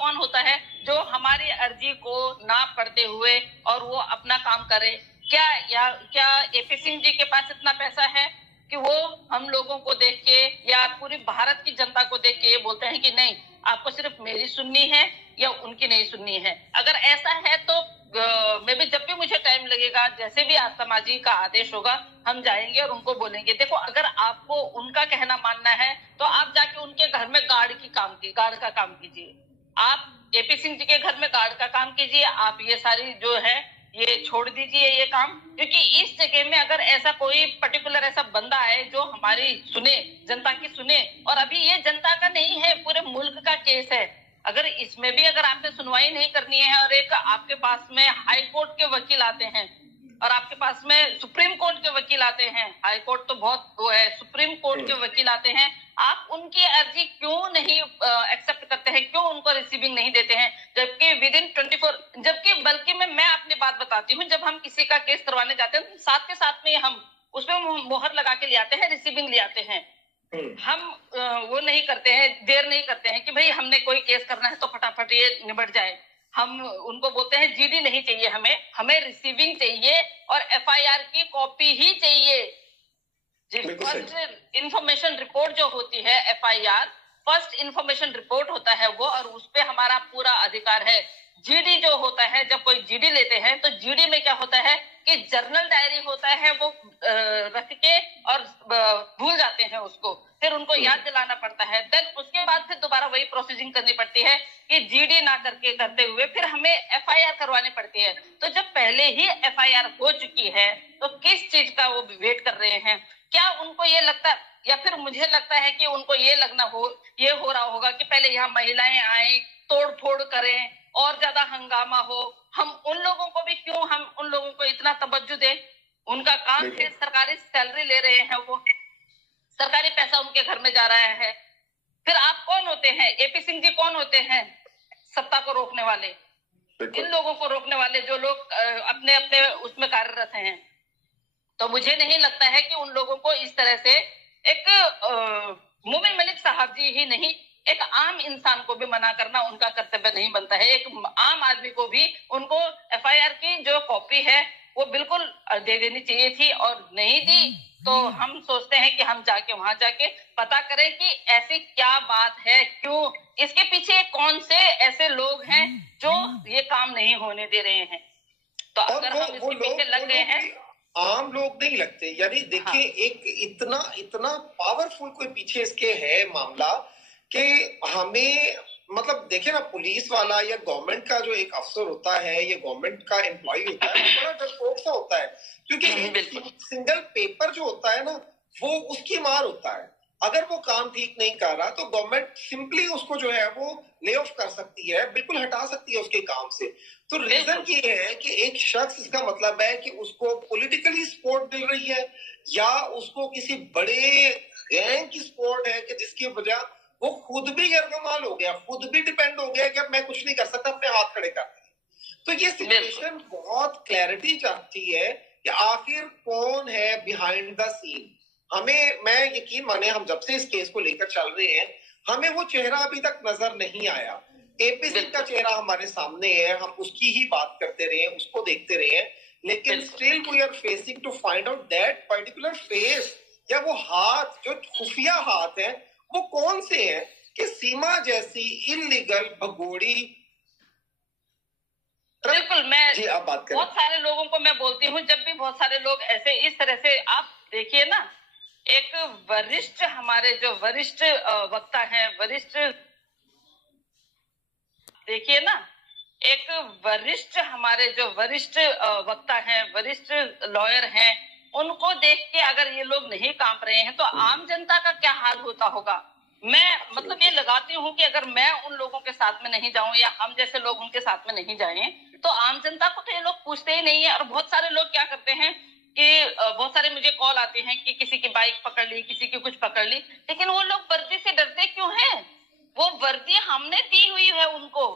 कौन होता है जो हमारी अर्जी को ना पढ़ते हुए और वो अपना काम करे? क्या एपी सिंह जी के पास इतना पैसा है कि वो हम लोगों को देख के या पूरी भारत की जनता को देख के ये बोलते हैं कि नहीं, आपको सिर्फ मेरी सुननी है या उनकी नहीं सुननी है? अगर ऐसा है तो मैं भी जब भी मुझे टाइम लगेगा, जैसे भी आस्था जी का आदेश होगा, हम जाएंगे और उनको बोलेंगे, देखो अगर आपको उनका कहना मानना है तो आप जाके उनके घर में गार्ड का काम कीजिए। आप एपी सिंह जी के घर में गार्ड का काम कीजिए। आप ये सारी जो है ये छोड़ दीजिए ये काम, क्योंकि इस जगह में अगर ऐसा कोई पर्टिकुलर ऐसा बंदा है जो हमारी सुने, जनता की सुने, और अभी ये जनता का नहीं है, पूरे मुल्क का केस है, अगर इसमें भी अगर आपने सुनवाई नहीं करनी है और एक आपके पास में हाई कोर्ट के वकील आते हैं और आपके पास में सुप्रीम कोर्ट के वकील आते हैं, हाई कोर्ट तो बहुत वो है, सुप्रीम कोर्ट के वकील आते हैं, आप उनकी अर्जी क्यों नहीं एक्सेप्ट करते हैं, क्यों उनको रिसीविंग नहीं देते हैं? जबकि विद इन 24, जबकि बल्कि मैं अपनी बात बताती हूँ, जब हम किसी का केस करवाने जाते हैं साथ के साथ में हम उसमें मोहर लगा के ले आते हैं, रिसीविंग ले आते हैं। हम वो नहीं करते हैं, देर नहीं करते हैं कि भाई हमने कोई केस करना है तो फटाफट ये निबट जाए। हम उनको बोलते हैं जीडी नहीं चाहिए, हमें रिसीविंग चाहिए और एफआईआर की कॉपी ही चाहिए। फर्स्ट इंफॉर्मेशन रिपोर्ट जो होती है एफआईआर, फर्स्ट इंफॉर्मेशन रिपोर्ट होता है वो, और उस पे हमारा पूरा अधिकार है। जीडी जो होता है, जब कोई जीडी लेते हैं तो जीडी में क्या होता है कि जर्नल डायरी होता है, वो रख के और भूल जाते हैं उसको, फिर उनको याद दिलाना पड़ता है। देन उसके बाद फिर दोबारा वही प्रोसेसिंग करनी पड़ती है कि जीडी ना करते हुए फिर हमें एफआईआर करवानी पड़ती है। तो जब पहले ही एफआईआर हो चुकी है तो किस चीज का वो वेट कर रहे हैं? क्या उनको ये लगता, या फिर मुझे लगता है कि उनको ये हो रहा होगा कि पहले यहाँ महिलाएं आए, तोड़ फोड़ करें और ज्यादा हंगामा हो, हम उन लोगों को इतना तवज्जो दें? उनका काम है, सरकारी सैलरी ले रहे हैं, वो सरकारी पैसा उनके घर में जा रहा है। फिर आप कौन होते हैं? एपी सिंह जी कौन होते हैं सत्ता को रोकने वाले? इन लोगों को रोकने वाले जो लोग अपने अपने उसमें कार्यरत हैं। तो मुझे नहीं लगता है कि उन लोगों को इस तरह से एक मोमिन मलिक साहब जी ही नहीं, एक आम इंसान को भी मना करना उनका कर्तव्य नहीं बनता है। एक आम आदमी को भी उनको एफआईआर की जो कॉपी है वो बिल्कुल दे देनी चाहिए थी, और नहीं दी तो हम सोचते हैं कि हम वहां जाके पता करें कि ऐसी क्या बात है, क्यों इसके पीछे कौन से ऐसे लोग हैं जो ये काम नहीं होने दे रहे हैं। तो अगर हम इसके पीछे लग गए हैं, आम लोग नहीं लगते, यानी देखिए एक इतना पावरफुल कोई पीछे इसके है मामला कि हमें मतलब देखिए ना, पुलिस वाला या गवर्नमेंट का जो एक अफसर होता है या गवर्नमेंट का एम्प्लॉय होता है, बड़ा डरपोक सा होता है, क्योंकि एक सिंगल पेपर जो होता है ना वो उसकी मार होता है। अगर वो काम ठीक नहीं कर रहा तो गवर्नमेंट सिंपली उसको जो है वो ले ऑफ कर सकती है, बिल्कुल हटा सकती है उसके काम से। तो रीजन ये है कि एक शख्स, इसका मतलब है कि उसको पॉलिटिकली सपोर्ट मिल रही है या उसको किसी बड़े गैंग की सपोर्ट है कि जिसकी वजह वो खुद भी यरगमाल हो गया, खुद भी डिपेंड हो गया कि अब मैं कुछ नहीं कर सकता, अपने हाथ खड़े कर दिए। तो ये सिचुएशन बहुत क्लैरिटी चाहती है कि आखिर कौन है बिहाइंड द सीन। मैं यकीन माने, हम जब से इस केस को लेकर चल रहे हैं हमें वो चेहरा अभी तक नजर नहीं आया। एपी सिंह का चेहरा हमारे सामने है, हम उसकी ही बात करते रहे, उसको देखते रहे, लेकिन still we are facing to find out that particular face या वो हाथ जो खुफिया हाथ है वो कौन से हैं कि सीमा जैसी इलीगल भगोड़ी। बिल्कुल, मैं जी आप बात करें। बहुत सारे लोगों को मैं बोलती हूँ, जब भी बहुत सारे लोग ऐसे इस तरह से, आप देखिए ना, एक वरिष्ठ हमारे जो वरिष्ठ वक्ता हैं, देखिए ना, एक वरिष्ठ हमारे जो वरिष्ठ वक्ता हैं, वरिष्ठ लॉयर हैं, उनको देख के अगर ये लोग नहीं कांप रहे हैं तो आम जनता का क्या हाल होता होगा? मैं मतलब ये लगाती हूँ कि अगर मैं उन लोगों के साथ में नहीं जाऊं या हम जैसे लोग उनके साथ में नहीं जाएं तो आम जनता को तो ये लोग पूछते ही नहीं है। और बहुत सारे लोग क्या करते हैं कि बहुत सारे मुझे कॉल आते हैं कि किसी की बाइक पकड़ ली, किसी की कुछ पकड़ ली, लेकिन वो लोग वर्दी से डरते क्यों हैं? वो वर्दी हमने दी हुई है उनको,